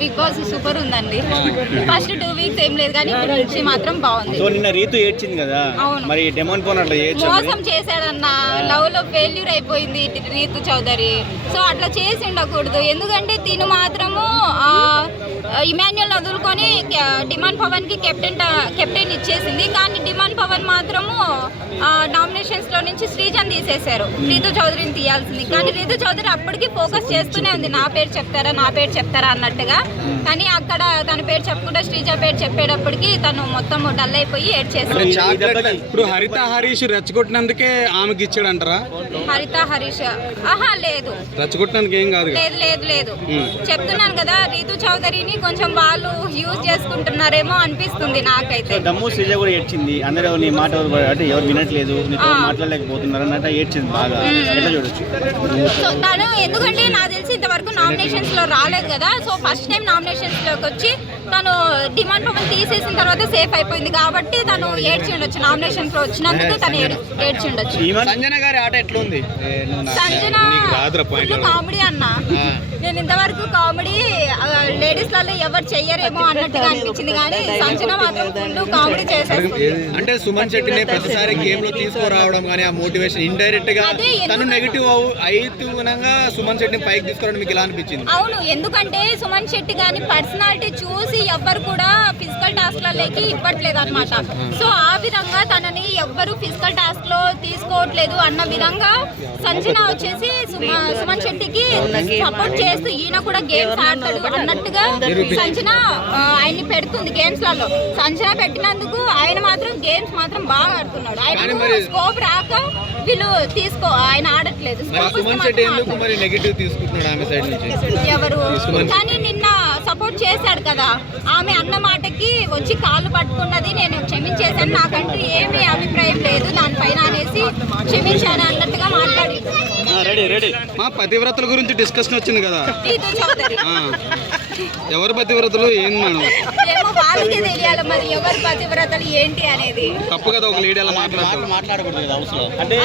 Big boss super ఉందండి. First 2 weeks ఏం లేదు కానీ ఇప్పుడు నుంచి మాత్రం బాగుంది. సో నిన్న రీతు ఏడ్చింది కదా, మరి డెమోన్ పోన్ అట్లా మోసం చేశారన్న, లవ్ లో ఫెయిల్యూర్ అయిపోయింది రీతు చౌదరి. సో అట్లా చేసి ఉండకూడదు. ఎందుకంటే తిను మాత్రము ఇమాన్యుల్ వదులుకొని డిమాండ్ పవన్ కి కెప్టెన్ ఇచ్చేసింది. కానీ డిమాండ్ పవన్ మాత్రము నామినేషన్స్ లో నుంచి శ్రీజన్ తీసేశారు, రీతు చౌదరిని తీయాల్సింది. కానీ రీతు చౌదరి అప్పటికి ఫోకస్ చేస్తూనే ఉంది, నా పేరు చెప్తారా అన్నట్టుగా. కానీ అక్కడ తన పేరు చెప్పకుండా శ్రీజ పేరు చెప్పేటప్పటికి తను మొత్తం డల్ అయిపోయి ఏడ్చేసారు. ఇప్పుడు హరిత హరీష్ రెచ్చగొట్టినందుకే ఆమెకి ఇచ్చాడంటారా? హరిత హరీష్ లేదు, రెచ్చగొట్టినందుకు ఏం కాదు. లేదు చెప్తున్నాను కదా, రీతు చౌదరిని కొంచెం వాళ్ళు యూజ్ చేసుకుంటున్నారేమో అనిపిస్తుంది నాకైతే. దమ్ము శ్రీజ కూడా ఏడ్చింది, అందరూ నీ మాట అంటే ఎవరు వినట్లేదు, నీతో మాట్లాడలేకపోతున్నారు అన్నట్టు ఏడ్చింది బాగా. ఎట్లా చూడొచ్చు? సో తను ఎందుకంటే నాకు తెలిసి ఇంతవరకు నామినేషన్స్ లో రాలేదు కదా. సో ఫస్ట్ టైం నామినేషన్స్ లోకి వచ్చి తను డిమాండ్ పవన్ తీసేసిన తర్వాత సేఫ్ అయిపోయింది కాబట్టి తను ఏడ్చి ఉండొచ్చు. నామినేషన్స్ లో వచ్చినందుకు తను ఏడ్చి ఉండొచ్చు. సంజన గారి ఆట ఎట్లుంది? సంజన కామెడీ అన్న, నేను ఇంతవరకు కామెడీ లేడీస్ లలో ఎవరు చెయ్యరేమో అన్నట్టుగా అనిపించింది. కానీ సంజన మాత్రం ఫుల్ కామెడీ చేశారు. అంటే సుమన్ శెట్టిని ప్రతిసారి గేమ్ లో తీసుకురావడం కానీ ఆ మోటివేషన్ ఇండైరెక్ట్ గా తను నెగిటివ్ అయితుగా సుమన్ శెట్టిని పైకి తీసుకురావడం మీకు ఎలా అనిపించింది? అవును, ఎందుకంటే సుమన్ శెట్టి గాని పర్సనాలిటీ చూసి ఎవ్వరు కూడా ఫిజికల్ టాస్క్ లకి ఇవ్వట్లేదు అనమాట. సో ఆ విధంగా తనని ఎవ్వరు ఫిజికల్ టాస్క్ లో తీసుకోవట్లేదు అన్న విధంగా సంజన వచ్చేసి సుమన్ శెట్టికి సపోర్ట్ చేస్తూ ఈయన కూడా గేమ్స్ ఆడతాడు అన్నట్టుగా సంజన ఆయన్ని పెడుతుంది గేమ్స్ లలో. సంజన పెట్టినందుకు ఆయన మాత్రం గేమ్స్ మాత్రం బాగా ఆడుతున్నాడు. ఆయన స్కోప్ రాక వీళ్ళు ఆయన ఆడట్లేదు. ఎవరు కానీ నిన్న సపోర్ట్ చేశాడు కదా, ఆమె అన్న మాటకి వచ్చి కాళ్ళు పట్టుకున్నది నేను క్షమించేశాను, నాకంటూ ఏమీ అభిప్రాయం లేదు దానిపైన అనేసి క్షమించాను అన్నట్టుగా మాట్లాడి. మా పతివ్రతల గురించి డిస్కషన్ వచ్చింది కదా, రీతు చౌదరి ఎవరు పతివ్రతలు ఏం మేడం? ఏమో వాళ్ళకి తెలియాలి మరి ఎవరు పతివ్రతలు ఏంటి అనేది. తప్పు కదా, ఒక లేడీ అలా మాట్లాడకూడదు కదా హౌస్ లో. అదే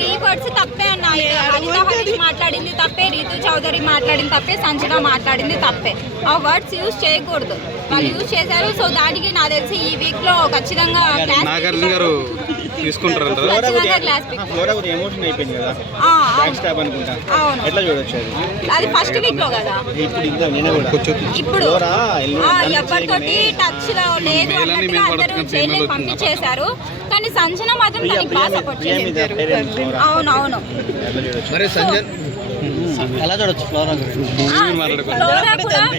3 వర్డ్స్ తప్పే అన్న. హరిత హరీష్ మాట్లాడింది తప్పే, రీతు చౌదరి మాట్లాడింది తప్పే, సంజన మాట్లాడింది తప్పే. ఆ వర్డ్స్ యూజ్ చేయకూడదు, వాళ్ళు యూజ్ చేశారు. సో దానికి నాకు తెలిసి ఈ వీక్ లో ఖచ్చితంగా నాగార్జున గారు తీసుకుంటారు. అది ఫస్ట్ వీక్ లో కదా, ఇప్పుడు ఎవరితోటి టచ్ లో లేదు అన్నట్టుగా అందరూ జైలు పంపించేశారు. కానీ సంజన మాత్రం దానికి బాగా సపోర్ట్ చేశారు. అవునవును,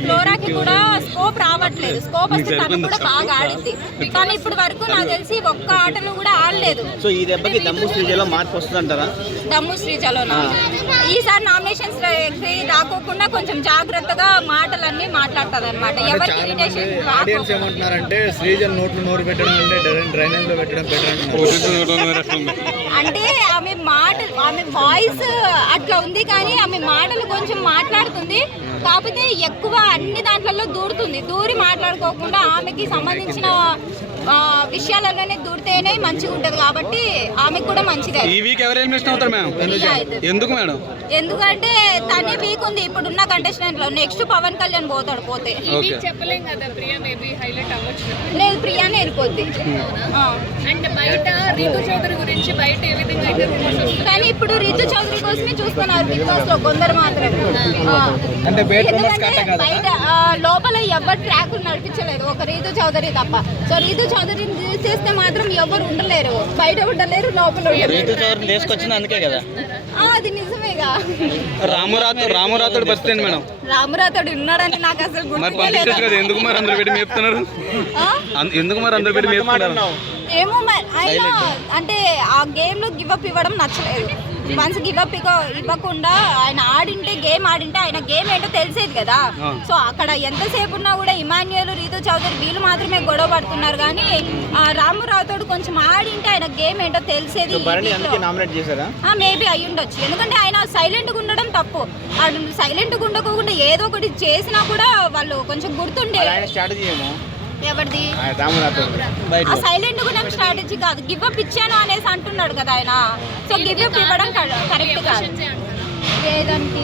ఫ్లోరాకి కూడా స్కోప్ రావట్లేదు. స్కోప్ వస్తే తను కూడా బాగా ఆడింది. కానీ ఇప్పుడు వరకు నాకు తెలిసి ఒక్క ఆటలు కూడా ఆడలేదు. సో ఈ దెబ్బకి దమ్ము శ్రీజలో మార్పు వస్తుందంటారా? దమ్ము శ్రీజలోనా ఈసారి నామినేషన్స్ రాకోకుండా కొంచెం జాగ్రత్తగా మాటలన్నీ మాట్లాడుతుంది అనమాట. ఎవరికి ఇరిటేషన్ ఏమంటున్నారంటే శ్రీజన్ నోట్లు నోరు పెట్టడం అంటే డ్రైనేజ్ లో పెట్టడం అంటే ఆమె వాయిస్ అట్లా ఉంది కానీ ఆమె మాటలు కొంచెం మాట్లాడుతుంది. కాకపోతే ఎక్కువ అన్ని దాంట్లో దూరి మాట్లాడుకోకుండా ఆమెకి సంబంధించిన విషయాలలోనే దూరితేనే మంచిగా ఉంటది కాబట్టి ఆమెకు కూడా మంచిదే. ఈ వీక్ ఎవరు ఎలిమినేషన్ అవుతారు మేడం? ఎందుకు మేడం? ఎందుకంటే తనే వీక్ ఉంది ఇప్పుడున్న కంటెస్టెంట్ లో. నెక్స్ట్ పవన్ కళ్యాణ్ పోతాడు. పోతే చెప్పలేం కదా, ప్రియా మేబీ హైలైట్ అవ్వచ్చు. లేదు, ప్రియానే వెళ్ళిపోద్ది. అండ్ బయట రీతు చౌదరి గురించి బయట ఏ విధంగా అయితే కానీ ఇప్పుడు రీతు చౌదరి కోసమే చూస్తున్నారు బిగ్ బాస్ లో కొందరు మాత్రం. బయట లోపల ఎవరు ట్రాకులు నడిపించలేదు, ఒక రీతు చౌదరి తప్ప. సో రీతు చౌదరిని తీసేస్తే మాత్రం ఎవరు ఉండలేరు, బయట ఉండలేరు, లోపల అందుకే కదా. అది నిజమేగా. రామరాతుడు బస్టాండ్ మేడం, రామరాతుడు ఉన్నాడని నాకు అసలు ఎందుకు మరి అందరు పెట్టి మేపుతున్నారు? ఎందుకు మరి అందరు పెట్టి మేపుతున్నారు? ఏమో ఆయన అంటే ఆ గేమ్ లో గివప్ ఇవ్వడం నచ్చలేదు. వన్స్ గివప్ ఇవ్వకుండా ఆయన గేమ్ ఆడింటే ఆయన గేమ్ ఏంటో తెలిసేది కదా. సో అక్కడ ఎంతసేపు ఉన్నా కూడా ఇమాన్యుల్, రీతు చౌదరి వీళ్ళు మాత్రమే గొడవ పడుతున్నారు. కానీ రామరావుతోడు కొంచెం ఆడింటే ఆయన గేమ్ ఏంటో తెలిసేది. మేబీ అయి ఉండొచ్చు, ఎందుకంటే ఆయన సైలెంట్ గా ఉండడం తప్పు. సైలెంట్ గా ఉండకోకుండా ఏదో ఒకటి చేసినా కూడా వాళ్ళు కొంచెం గుర్తుండే. ఎవరిది సైలెంట్ కూడా స్ట్రాటజీ కాదు, గివ్ అప్ ఇచ్చాను అనేసి అంటున్నాడు కదా ఆయన. సో గివ్ అప్ ఇవ్వడం కరెక్ట్ కాదు. లేదంటే